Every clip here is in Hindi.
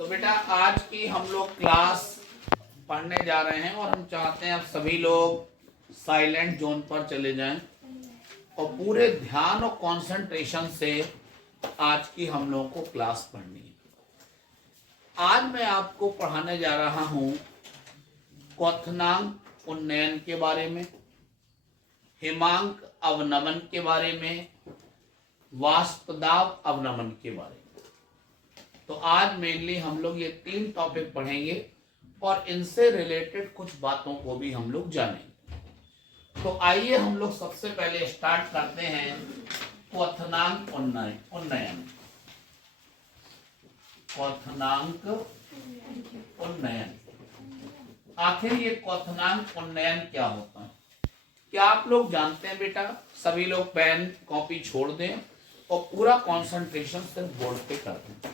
तो बेटा आज की हम लोग क्लास पढ़ने जा रहे हैं और हम चाहते हैं अब सभी लोग साइलेंट जोन पर चले जाएं और पूरे ध्यान और कंसंट्रेशन से आज की हम लोगों को क्लास पढ़नी है। आज मैं आपको पढ़ाने जा रहा हूं क्वथनांक उन्नयन के बारे में, हिमांक अवनमन के बारे में, वाष्पदाब अवनमन के बारे में। तो आज मेनली हम लोग ये 3 टॉपिक पढ़ेंगे और इनसे रिलेटेड कुछ बातों को भी हम लोग जानेंगे। तो आइए हम लोग सबसे पहले स्टार्ट करते हैं क्वथनांक उन्नयन। क्वथनांक उन्नयन, आखिर ये क्वथनांक उन्नयन क्या होता है? क्या आप लोग जानते हैं बेटा? सभी लोग पेन कॉपी छोड़ दें और पूरा कंसंट्रेशन सिर्फ बोर्ड पे कर दें।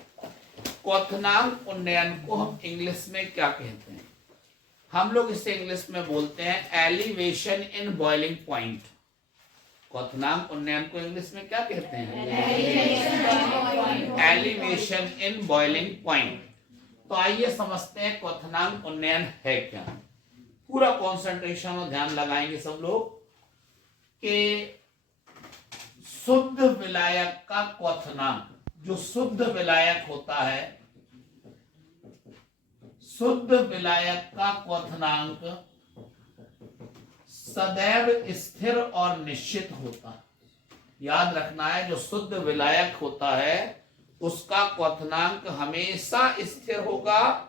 क्वथनांक उन्नयन को हम इंग्लिश में क्या कहते हैं? हम लोग इसे इंग्लिश में बोलते हैं एलिवेशन इन बॉइलिंग पॉइंट। क्वथनांक उन्नयन को इंग्लिश में क्या कहते हैं? Elevation in boiling point. तो आइए समझते हैं क्वथनांक उन्नयन है क्या। पूरा कंसंट्रेशन और ध्यान लगाएंगे सब लोग कि शुद्ध विलायक का क्वथनांक, जो शुद्ध विलायक होता है, शुद्ध विलायक का क्वथनांक सदैव स्थिर और निश्चित होता है। याद रखना है, जो शुद्ध विलायक होता है उसका क्वथनांक हमेशा स्थिर होगा,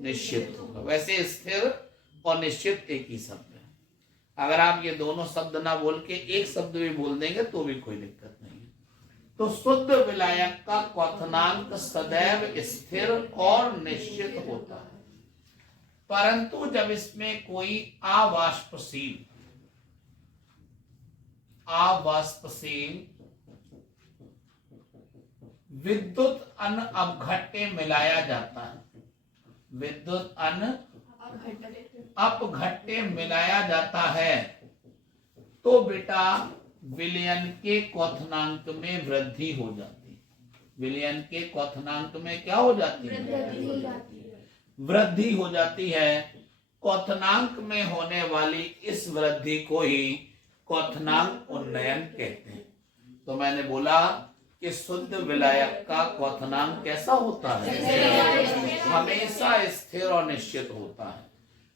निश्चित होगा। वैसे स्थिर और निश्चित एक ही शब्द है। अगर आप ये दोनों शब्द ना बोल के एक शब्द भी बोल देंगे तो भी कोई दिक्कत नहीं है। तो शुद्ध विलायक का क्वथनांक सदैव स्थिर और निश्चित होता है, परंतु जब इसमें कोई अवाष्पशील विद्युत अन अपघट्य मिलाया जाता है, विद्युत अन अपघट्य मिलाया जाता है, तो बेटा विलयन के क्वथनांक में वृद्धि हो जाती है। विलयन के क्वथनांक में क्या हो जाती है? वृद्धि हो जाती है। क्वथनांक में होने वाली इस वृद्धि को ही क्वथनांक उन्नयन कहते हैं। तो मैंने बोला कि शुद्ध विलायक का क्वथनांक कैसा होता है? हमेशा स्थिर और निश्चित होता है।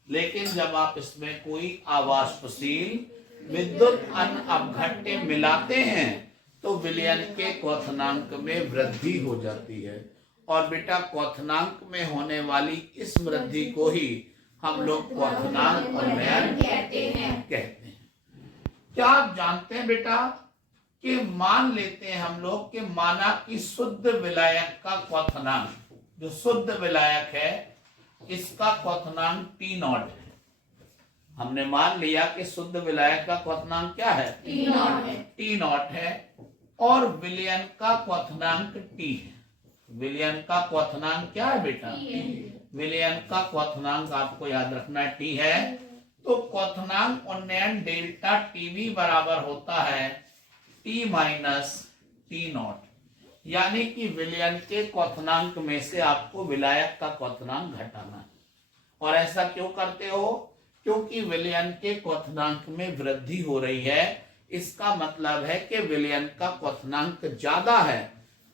लेकिन जब आप इसमें कोई अवाष्पशील विद्युत अन अपघट्य मिलाते हैं तो विलयन के क्वथनांक में वृद्धि हो जाती है। और बेटा क्वथनांक में होने वाली इस वृद्धि को ही हम लोग क्वथनांक उन्नयन कहते हैं। क्या आप जानते हैं बेटा कि मान लेते हैं हम लोग कि माना कि शुद्ध विलायक का क्वथनांक, जो शुद्ध विलायक है इसका क्वथनांक T0 है। हमने मान लिया कि शुद्ध विलायक का क्वथनांक क्या है? T0 है और विलयन का क्वथनांक T है। विलयन का क्वथनांक क्या है बेटा? विलयन का क्वथनांक आपको याद रखना है T है। तो क्वथनांक उन्नयन डेल्टा टीवी बराबर होता है T माइनस T0, यानी कि विलयन के क्वथनांक में से आपको विलायक का क्वथनांक घटाना है। और ऐसा क्यों करते हो? क्योंकि विलयन के क्वथनांक में वृद्धि हो रही है। इसका मतलब है कि विलयन का क्वथनांक ज्यादा है,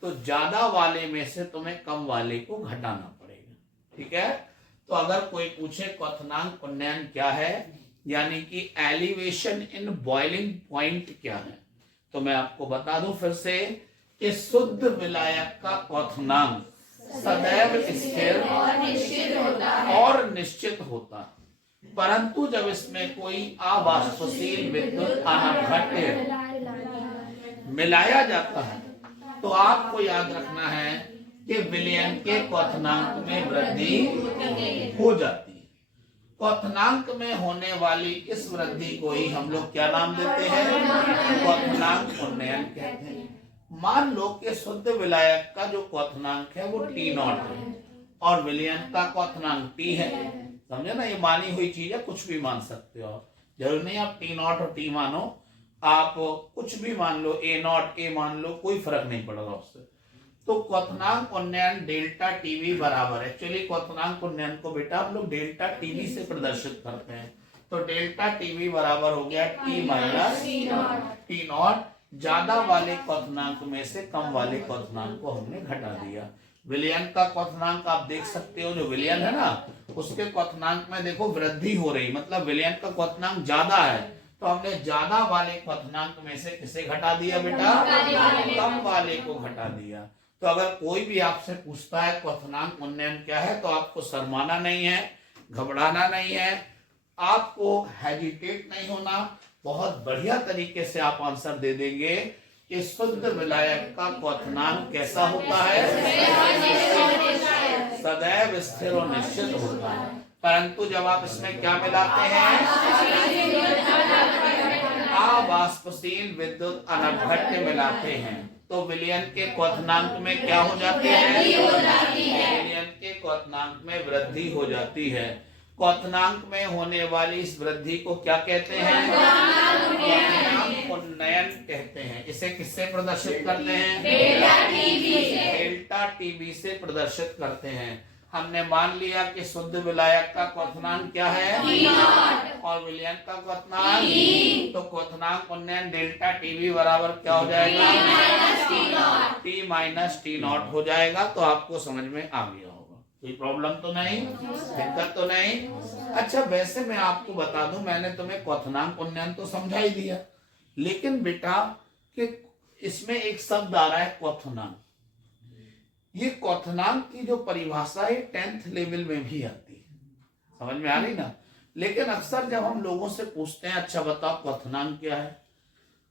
तो ज्यादा वाले में से तुम्हें कम वाले को घटाना पड़ेगा। ठीक है? तो अगर कोई पूछे क्वथनांक उन्नयन क्या है, यानी कि एलिवेशन इन बॉइलिंग पॉइंट क्या है, तो मैं आपको बता दूं फिर से कि शुद्ध विलायक का क्वथनांक सदैव स्थिर और निश्चित होता है, परंतु जब इसमें कोई अवाष्पशील विद्युत अनपघट्य मिलाया जाता है तो आपको याद रखना है कि विलयन के क्वथनांक में वृद्धि हो जाती है। क्वथनांक में होने वाली इस वृद्धि को ही हम लोग क्या नाम देते हैं? क्वथनांक उन्नयन कहते हैं। मान लो कि शुद्ध विलायक का जो क्वथनांक है वो T0 है और विलयन का क्वथनांक T है। समझे ना? ये मानी हुई चीज है, कुछ भी मान सकते हो। जरूरी नहीं आप T0 और T मानो, आप कुछ भी मान लो, A0 A मान लो, कोई फर्क नहीं पड़ेगा उससे। तो क्वथनांक उन्नयन डेल्टा टीवी बराबर, एक्चुअली क्वथनांक उन्नयन को बेटा हम लोग डेल्टा टीवी से प्रदर्शित करते हैं। तो डेल्टा टीवी बराबर हो गया टी माइनस टी नॉट। ज्यादा वाले क्वथनांक में से कम वाले क्वथनांक को हमने घटा दिया। विलयन का क्वथनांक आप देख सकते हो, जो विलयन है ना उसके क्वथनांक में देखो वृद्धि हो रही, मतलब विलयन का क्वथनांक ज्यादा है, तो हमने ज्यादा वाले क्वथनांक में से किसे घटा दिया बेटा? कम वाले को घटा दिया। तो अगर कोई भी आपसे पूछता है क्वथनांक उन्नयन क्या है, तो आपको शर्माना नहीं है, घबराना नहीं है, आपको हेजिटेट नहीं होना, बहुत बढ़िया तरीके से आप आंसर दे देंगे कि शुद्ध विलायक का क्वथनांक कैसा होता है? सदैव स्थिर और निश्चित होता है। परंतु जब आप इसमें क्या मिलाते हैं? अवाष्पशील विद्युत अनघट्य मिलाते हैं, तो विलयन के क्वथनांक में क्या हो जाती है? विलयन के क्वथनांक में वृद्धि हो जाती है। क्वथनांक में होने वाली इस वृद्धि को क्या कहते हैं? क्वथनांक उन्नयन कहते हैं। इसे किससे प्रदर्शित करते हैं? डेल्टा टीवी से प्रदर्शित करते हैं। हमने मान लिया कि शुद्ध विलायक का क्वथनांक क्या है और विलयन का क्वथनांक, तो क्वथनांक उन्नयन डेल्टा टीवी बराबर क्या हो जाएगा? टी माइनस टी नॉट हो जाएगा। तो आपको समझ में आ गया होगा, कोई प्रॉब्लम तो नहीं, दिक्कत तो नहीं। अच्छा, वैसे मैं आपको बता दूं, मैंने तुम्हें क्वथनांक उन्नयन तो समझा ही दिया, लेकिन बेटा कि इसमें एक शब्द आ रहा है क्वथनांक। ये क्वथनांक की जो परिभाषा है 10th लेवल में भी आती है, समझ में आ रही ना। लेकिन अक्सर जब हम लोगों से पूछते हैं अच्छा बताओ क्वथनांक क्या है,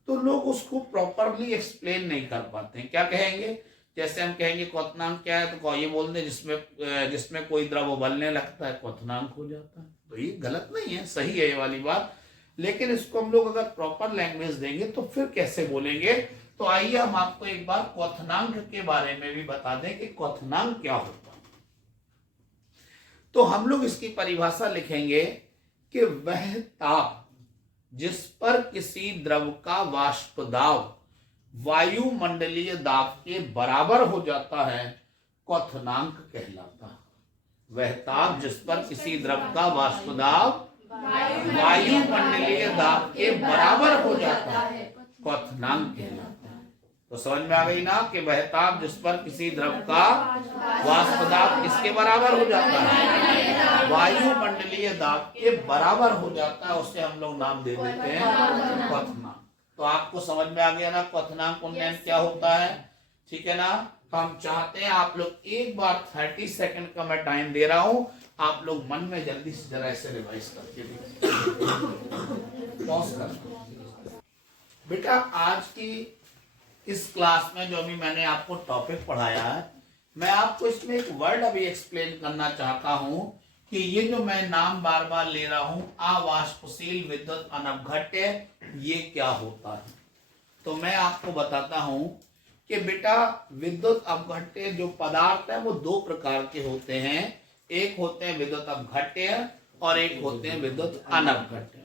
तो लोग उसको प्रॉपरली एक्सप्लेन नहीं कर पाते हैं। क्या कहेंगे? जैसे हम कहेंगे क्वथनांक क्या है, तो ये बोल दे जिसमें कोई द्रव उबलने लगता है क्वथनांक हो जाता है। तो ये गलत नहीं है, सही है ये वाली बात, लेकिन इसको हम लोग अगर प्रॉपर लैंग्वेज देंगे तो फिर कैसे बोलेंगे। तो आइए हम आपको एक बार क्वथनांक के बारे में भी बता दें कि क्वथनांक क्या होता है। तो हम लोग इसकी परिभाषा लिखेंगे कि वह ताप जिस पर किसी द्रव का वाष्प दाब वायुमंडलीय दाब के बराबर हो जाता है, क्वथनांक कहलाता है। वह ताप जिस पर किसी द्रव का वाष्प दाब वायुमंडलीय दाब के बराबर हो जाता है, क्वथनांक कहलाता है। तो समझ में आ गई ना कि वह ताप जिस पर किसी द्रव का वाष्प दाब किसके बराबर हो जाता है? वायुमंडलीय दाब के बराबर हो जाता है, उससे हम लोग नाम दे देते हैं क्वथनांक। तो आपको समझ में आ गया ना क्वथनांक उन्नयन क्या होता है, ठीक है ना। तो हम चाहते हैं आप लोग एक बार 30 सेकंड का मैं टाइम दे रहा हूं, आप लोग मन में जल्दी से जरा ऐसे रिवाइज करके बेटा आज की इस क्लास में जो अभी मैंने आपको टॉपिक पढ़ाया है, मैं आपको इसमें एक वर्ड अभी एक्सप्लेन करना चाहता हूं कि ये जो मैं नाम बार बार ले रहा हूं अवाष्पशील विद्युत अनवघट्य, ये क्या होता है। तो मैं आपको बताता हूं कि बेटा विद्युत अपघट्य जो पदार्थ है वो दो प्रकार के होते हैं, एक होते हैं विद्युत अपघट्य और एक होते हैं विद्युत अनवघट्य।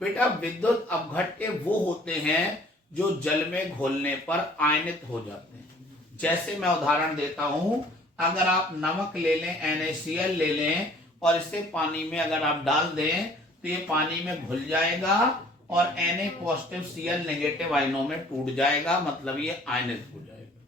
बेटा विद्युत अपघट्य वो होते हैं जो जल में घोलने पर आयनित हो जाते हैं। जैसे मैं उदाहरण देता हूं, अगर आप नमक ले लें, NaCl ले लें और इसे पानी में अगर आप डाल दें तो ये पानी में घुल जाएगा और Na पॉजिटिव Cl नेगेटिव आयनों में टूट जाएगा, मतलब ये आयनित हो जाएगा।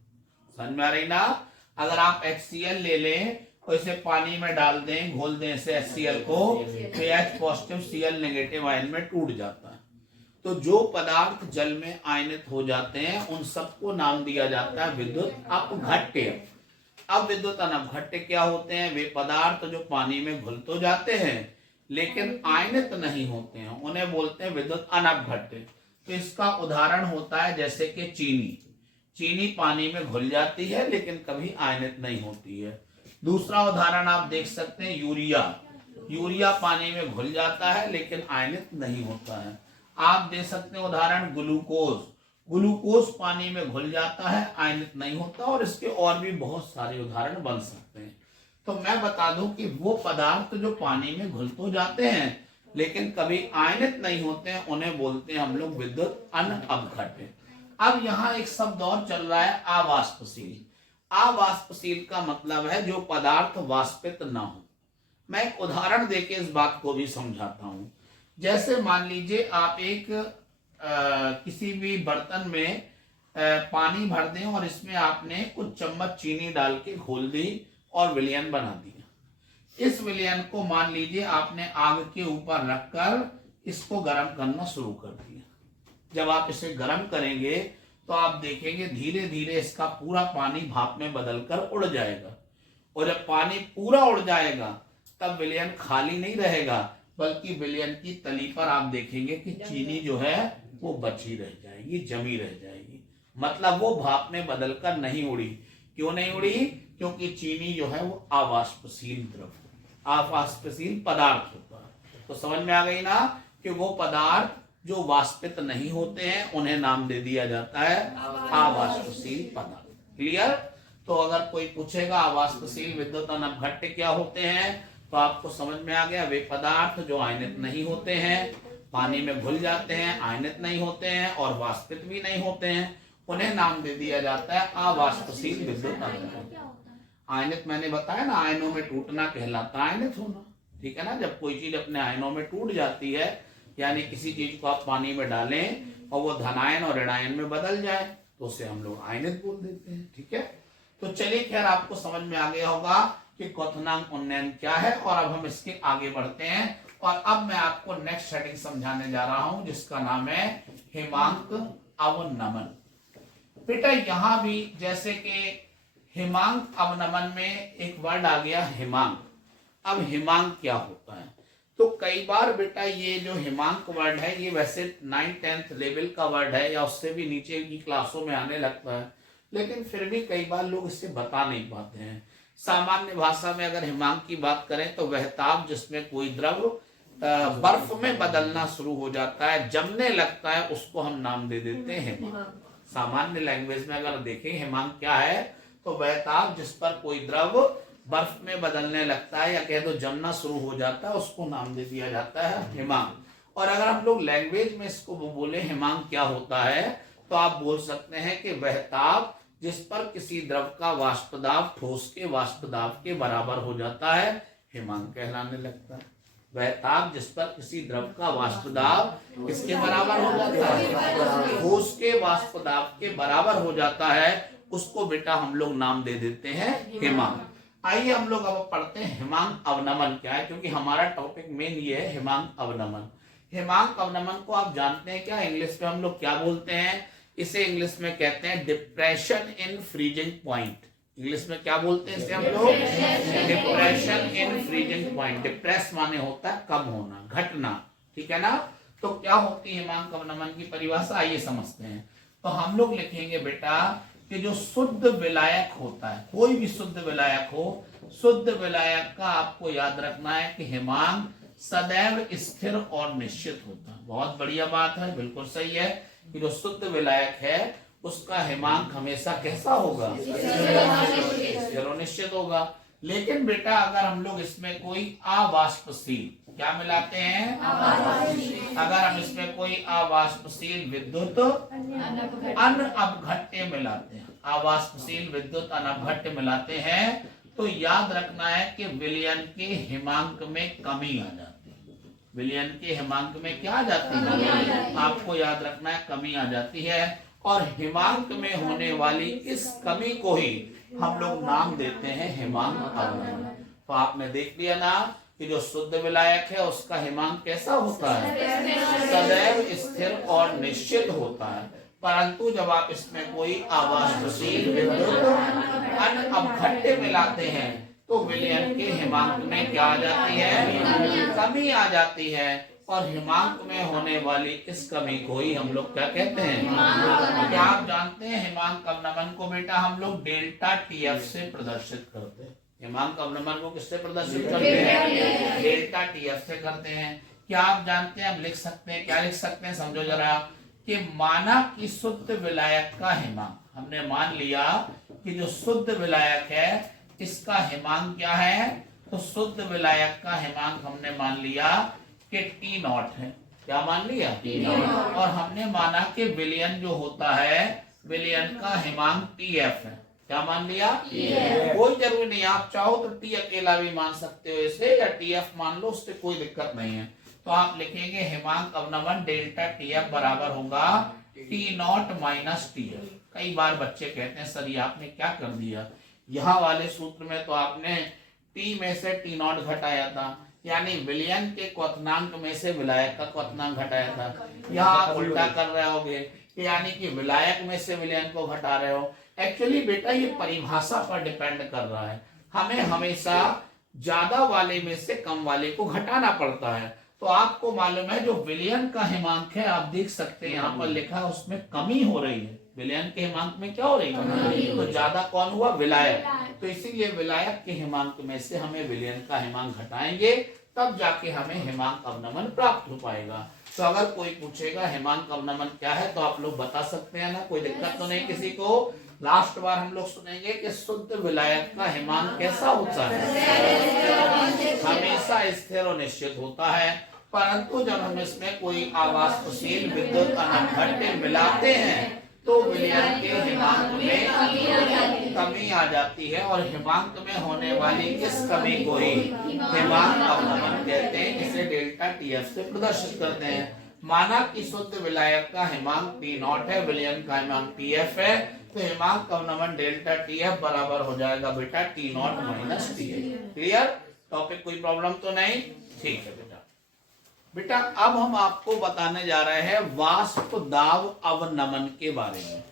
समझ में आ रही ना। अगर आप HCl ले लें और इसे पानी में डाल दें, घोल दें इसे HCl को, तो H positive Cl negative ion में टूट जाता है। तो जो पदार्थ जल में आयनित हो जाते हैं उन सबको नाम दिया जाता है विद्युत अपघट्य। अब विद्युत अनवघट्य क्या होते हैं? वे पदार्थ जो पानी में घुल तो जाते हैं लेकिन आयनित नहीं होते हैं, उन्हें बोलते हैं विद्युत अनवघट्य। तो इसका उदाहरण होता है जैसे कि चीनी पानी में घुल जाती है लेकिन कभी आयनित नहीं होती है। दूसरा उदाहरण आप देख सकते हैं यूरिया पानी में घुल जाता है लेकिन आयनित नहीं होता है। आप दे सकते हैं उदाहरण ग्लूकोज पानी में घुल जाता है, आयनित नहीं होता, और इसके और भी बहुत सारे उदाहरण बन सकते हैं। तो मैं बता दूं कि वो पदार्थ जो पानी में घुल तो जाते हैं लेकिन कभी आयनित नहीं होते हैं, उन्हें बोलते हैं हम लोग विद्युत अनवघट्य। अब यहाँ एक शब्द और चल रहा है अवाष्पशील। अवाष्पशील का मतलब है जो पदार्थ वाष्पित न हो। मैं एक उदाहरण देके इस बात को भी समझाता हूं। जैसे मान लीजिए आप एक किसी भी बर्तन में पानी भर दें और इसमें आपने कुछ चम्मच चीनी डाल के घोल दी और विलयन बना दिया। इस विलयन को मान लीजिए आपने आग के ऊपर रखकर इसको गर्म करना शुरू कर दिया। जब आप इसे गर्म करेंगे तो आप देखेंगे धीरे धीरे इसका पूरा पानी भाप में बदलकर उड़ जाएगा, और जब पानी पूरा उड़ जाएगा तब विलयन खाली नहीं रहेगा, बल्कि विलयन की तली पर आप देखेंगे कि चीनी जो है वो बची रह जाएगी, जमी रह जाएगी। मतलब वो भाप में बदलकर नहीं उड़ी। क्यों नहीं उड़ी? क्योंकि चीनी जो है वो अवाष्पशील द्रव, अवाष्पशील पदार्थ होता है। तो समझ में आ गई ना कि वो पदार्थ जो वाष्पित नहीं होते हैं उन्हें नाम दे दिया जाता है अवाष्पशील पदार्थ। क्लियर? तो अगर कोई पूछेगा अवाष्पशील विद्युत अनपघट्य क्या होते हैं, तो आपको समझ में आ गया। वे पदार्थ जो आयनित नहीं होते हैं, पानी में घुल जाते हैं, आयनित नहीं होते हैं और वाष्पित भी नहीं होते हैं, उन्हें नाम दे दिया जाता है अवाष्पशील विद्युत अनपघट्य। आयनित मैंने बताया ना, आयनों में टूटना कहलाता है आयनित होना। ठीक है ना? जब कोई चीज अपने आयनों में टूट जाती है, यानी किसी चीज को आप पानी में डालें और वो धनायन और ऋणायन में बदल जाए, तो उसे हम लोग आयनित बोल देते हैं। ठीक है? तो चलिए, खैर आपको समझ में आ गया होगा कि क्वथनांक उन्नयन क्या है। और अब हम इसके आगे बढ़ते हैं, और अब मैं आपको नेक्स्ट हेडिंग समझाने जा रहा हूं जिसका नाम है हिमांक अवनमन। बेटा यहां भी जैसे कि हिमांक अवनमन में एक वर्ड आ गया हिमांक। अब हिमांक क्या होता है? तो कई बार बेटा ये जो हिमांक वर्ड है ये वैसे 9th-10th लेवल का वर्ड है या उससे भी नीचे की क्लासों में आने लगता है, लेकिन फिर भी कई बार लोग इसे बता नहीं पाते हैं। सामान्य भाषा में अगर हिमांक की बात करें तो वह ताप जिसमें कोई द्रव बर्फ में बदलना शुरू हो जाता है, जमने लगता है, उसको हम नाम दे देते हैं हिमांक। सामान्य लैंग्वेज में अगर देखें हिमांक क्या है, तो वह ताप जिस पर कोई द्रव बर्फ में बदलने लगता है या कह दो जमना शुरू हो जाता है, उसको नाम दे दिया जाता है हिमांक। और अगर हम लोग लैंग्वेज में इसको बोले हिमांक क्या होता है, तो आप बोल सकते हैं कि वह ताप जिस पर किसी द्रव का वाष्प दाब ठोस के वाष्प दाब के बराबर हो जाता है, हिमांक कहलाने लगता है। वह ताप जिस पर किसी द्रव का वाष्प दाब किसके बराबर हो जाता है, ठोस के वाष्प दाब के बराबर हो जाता है, उसको बेटा हम लोग नाम दे देते हैं हिमांक। आइए हम लोग अब पढ़ते हैं हिमांक अवनमन क्या है, क्योंकि हमारा टॉपिक मेन ये है हिमांक अवनमन। हिमांक अवनमन को आप जानते हैं क्या? इंग्लिश में हम लोग क्या बोलते हैं? इसे इंग्लिश में कहते हैं depression in freezing point. English में क्या बोलते हैं इसे हम लोग? Depression in freezing point. Depress माने होता है कम होना, घटना। ठीक है ना? तो क्या होती है हिमांक अवनमन की परिभाषा, आइए समझते हैं। तो हम लोग लिखेंगे बेटा कि जो शुद्ध विलायक होता है, कोई भी शुद्ध विलायक हो, शुद्ध विलायक का आपको याद रखना है कि हिमांक सदैव स्थिर और निश्चित होता है। बहुत बढ़िया बात है, बिल्कुल सही है कि जो शुद्ध विलायक है उसका हिमांक हमेशा कैसा होगा? स्थिर और निश्चित होगा। लेकिन बेटा अगर हम लोग इसमें कोई अवाष्पशील क्या मिलाते हैं? अगर हम इसमें कोई अवाष्पशील विद्युत अनअपघट्य मिलाते हैं, अवाष्पशील विद्युत अनअपघट्य मिलाते हैं, तो याद रखना है कि विलयन के हिमांक में कमी आ जाती है। विलयन के हिमांक में क्या आ जाती है? आपको याद रखना है कमी आ जाती है, और हिमांक में होने वाली इस कमी को ही हम लोग नाम देते हैं हिमांक अवनमन। तो आपने देख लिया ना कि जो शुद्ध विलायक है उसका हिमांक कैसा होता है? सदैव स्थिर और निश्चित होता है। परंतु जब आप इसमें कोई अवाष्पशील विद्युत अनअपघट्य मिलाते हैं तो विलयन के हिमांक में क्या आ जाती है? कमी आ जाती है, और हिमांक में होने वाली इस कमी को ही हम लोग क्या कहते हैं? क्या आप जानते हैं हिमांक अवनमन को बेटा हम लोग डेल्टा टीएफ से प्रदर्शित करते हैं। हिमांक अवनमन को किससे प्रदर्शित करते हैं? डेल्टा टीएफ से करते हैं। क्या आप जानते हैं? हम लिख सकते हैं, क्या लिख सकते हैं समझो जरा, कि माना कि शुद्ध विलायक का हिमांक, हमने मान लिया कि जो शुद्ध विलायक है इसका हिमांक क्या है, तो शुद्ध विलायक का हिमांक हमने मान लिया कि T0 है। क्या मान लिया? T0। और हमने माना कि विलयन जो होता है, विलयन का हिमांक TF है। क्या मान लिया? कोई जरूरी नहीं, आप चाहो तो टी अकेला भी मान सकते हो इसे, या टी एफ मान लो, उससे कोई दिक्कत नहीं है। तो आप लिखेंगे हेमांक अवनमन डेल्टा टी एफ बराबर होगा T not minus T F. कई बार बच्चे कहते हैं सर ये आपने क्या कर दिया, यहाँ वाले सूत्र में तो आपने टी में से टी नॉट घटाया था, यानी विलयन के क्वथनांक में से विलायक का क्वथनांक घटाया था। यहाँ आप उल्टा कर रहे होगे, यानी कि विलायक में से विलयन को घटा रहे हो। एक्चुअली बेटा ये परिभाषा पर डिपेंड कर रहा है, हमें हमेशा ज्यादा वाले में से कम वाले को घटाना पड़ता है। तो आपको मालूम है जो विलयन का हिमांक है, आप देख सकते हैं यहाँ पर लिखा है, उसमें कमी हो रही है। विलयन के हिमांक में क्या हो रही है? तो ज्यादा कौन हुआ? विलायक। तो इसीलिए विलायक के हिमांक में से हमें विलयन का हिमांक घटाएंगे, तब जाके हमें हिमांक अवनमन प्राप्त हो पाएगा। तो अगर कोई पूछेगा हिमांक अवनमन क्या है, तो आप लोग बता सकते हैं ना, कोई दिक्कत तो नहीं किसी को। लास्ट बार हम लोग सुनेंगे कि शुद्ध विलायक का हिमांक कैसा होता है? हमेशा स्थिर और निश्चित होता है, परंतु जब हम इसमें कोई आवासशील विद्युत अनघट्य मिलाते हैं तो विलयन के हिमांक में कमी आ जाती है, और हिमांक में होने वाली इस कमी को ही हिमांक अवनमन कहते हैं। इसे डेल्टा टी एफ से प्रदर्शित करते हैं। माना कि शुद्ध विलायक का हिमांक टी नॉट है, विलयन का हिमांक टी एफ है, तो हिमांक अवनमन डेल्टा टी एफ बराबर हो जाएगा बेटा T not minus T F. Clear? Topic कोई प्रॉब्लम तो नहीं? ठीक है बेटा। बेटा अब हम आपको बताने जा रहे हैं वाष्प दाब अवनमन के बारे में।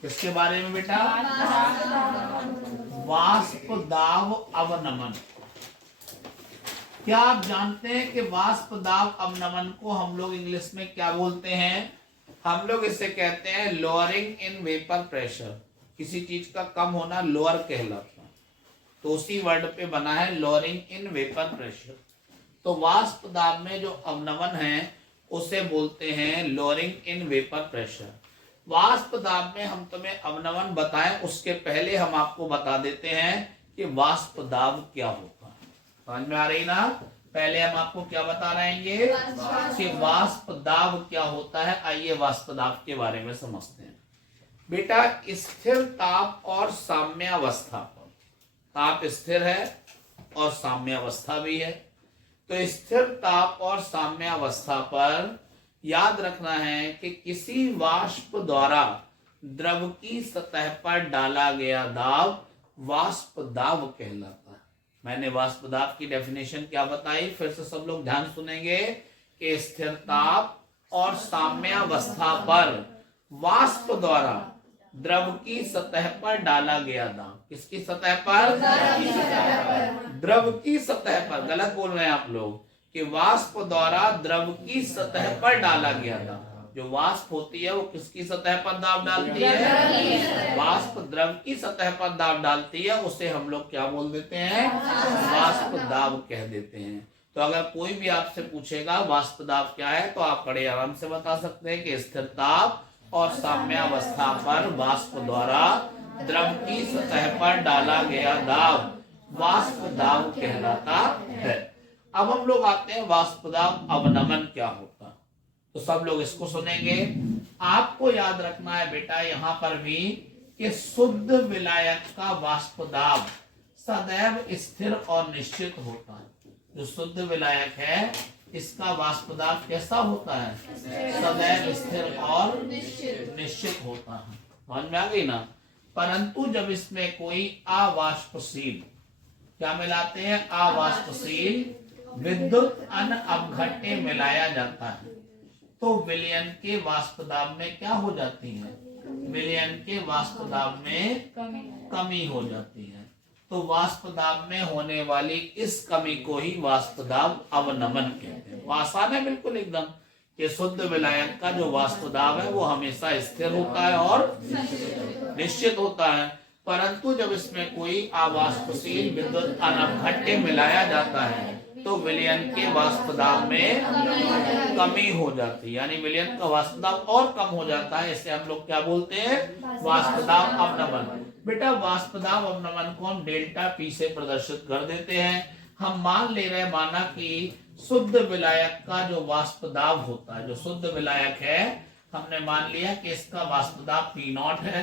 किसके बारे में बेटा? वाष्प दाब अवनमन। क्या आप जानते हैं कि वाष्प दाब अवनमन को हम लोग इंग्लिश में क्या बोलते हैं? हम लोग इसे कहते हैं लोअरिंग इन वेपर प्रेशर। किसी चीज का कम होना लोअर कहलाता है, तो उसी वर्ड पे बना है लोअरिंग इन वेपर प्रेशर। तो वाष्प दाब में जो अवनमन है उसे बोलते हैं लोअरिंग इन वेपर प्रेशर। वाष्प दाब में हम तुम्हें अवनमन बताएं उसके पहले हम आपको बता देते हैं कि वाष्प दाब क्या होता है। समझ में आ रही ना? पहले हम आपको क्या बता रहेंगे कि वाष्प दाब क्या होता है। आइए वाष्प दाब के बारे में समझते हैं। बेटा स्थिर ताप और साम्यावस्था पर, ताप स्थिर है और साम्यावस्था भी है, तो स्थिर ताप और साम्यावस्था पर याद रखना है कि किसी वाष्प द्वारा द्रव की सतह पर डाला गया दाब वाष्प दाब कहलाता है। मैंने वाष्प दाब की डेफिनेशन क्या बताई, फिर से सब लोग ध्यान सुनेंगे कि स्थिर ताप और साम्यावस्था पर वाष्प द्वारा द्रव की सतह पर डाला गया दाब। किसकी सतह पर? द्रव की सतह पर। गलत बोल रहे हैं आप लोग कि वाष्प द्वारा द्रव की सतह पर डाला गया दाब। जो वाष्प होती है वो किसकी सतह पर दाब डालती है? वाष्प द्रव की सतह पर दाब डालती है, उसे हम लोग क्या बोल देते हैं? वाष्प दाब कह देते हैं। तो अगर कोई भी आपसे पूछेगा वाष्प दाब क्या है, तो आप बड़े आराम से बता सकते हैं कि स्थिर ताप और साम्यावस्था पर वाष्प द्वारा द्रव की सतह पर डाला गया दाब वाष्प दाब कहलाता है। अब हम लोग आते हैं वाष्प दाब अवनमन क्या होता है। तो सब लोग इसको सुनेंगे। आपको याद रखना है बेटा यहाँ पर भी कि शुद्ध विलायक का वाष्प दाब सदैव स्थिर और निश्चित होता है। जो शुद्ध विलायक है इसका वाष्प दाब कैसा होता है? सदैव स्थिर और निश्चित होता है। समझ में आ गई ना? परंतु जब इसमें कोई अवाष्पशील, क्या मिलाते हैं? अवाष्पशील विद्युत अनअवघट्य मिलाया जाता है, तो विलयन के वाष्प दाब में क्या हो जाती है? विलयन के वाष्प दाब में कमी हो जाती है। तो वाष्प दाब में होने वाली इस कमी को ही वाष्प दाब अवनमन कहते हैं। वो आसान है बिल्कुल एकदम, कि शुद्ध विलायक का जो वाष्प दाब है वो हमेशा स्थिर होता है और निश्चित होता है, परंतु जब इसमें कोई अवाष्पशील विद्युत अनअवघट्य मिलाया जाता है तो विलयन के वाष्प दाब में कमी हो जाती है, यानी विलयन का वाष्प दाब और कम हो जाता है। इसे हम लोग क्या बोलते हैं? वाष्प दाब अवनमन। बेटा वाष्प दाब अवनमन को हम डेल्टा पी से प्रदर्शित कर देते हैं। हम मान ले रहे हैं, माना कि शुद्ध विलायक का जो वाष्प दाब होता है, जो शुद्ध विलायक है, हमने मान लिया कि इसका वाष्प दाब पी नॉट है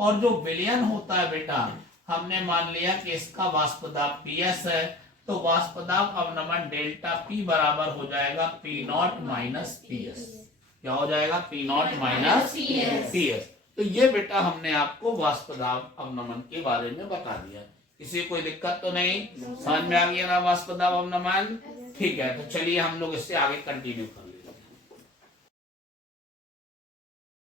और जो विलयन होता है बेटा, हमने मान लिया कि इसका वाष्पदाब PS है, तो वाष्पदाब अवनमन डेल्टा P बराबर हो जाएगा P0 माइनस PS। क्या हो जाएगा? P0 minus PS। तो ये बेटा हमने आपको वाष्पदाब अवनमन के बारे में बता दिया। किसी कोई दिक्कत तो नहीं? समझ में आ गया ना वाष्पदाब अवनमन? ठीक है, तो चलिए हम लोग इससे आगे कंटिन्यू करें।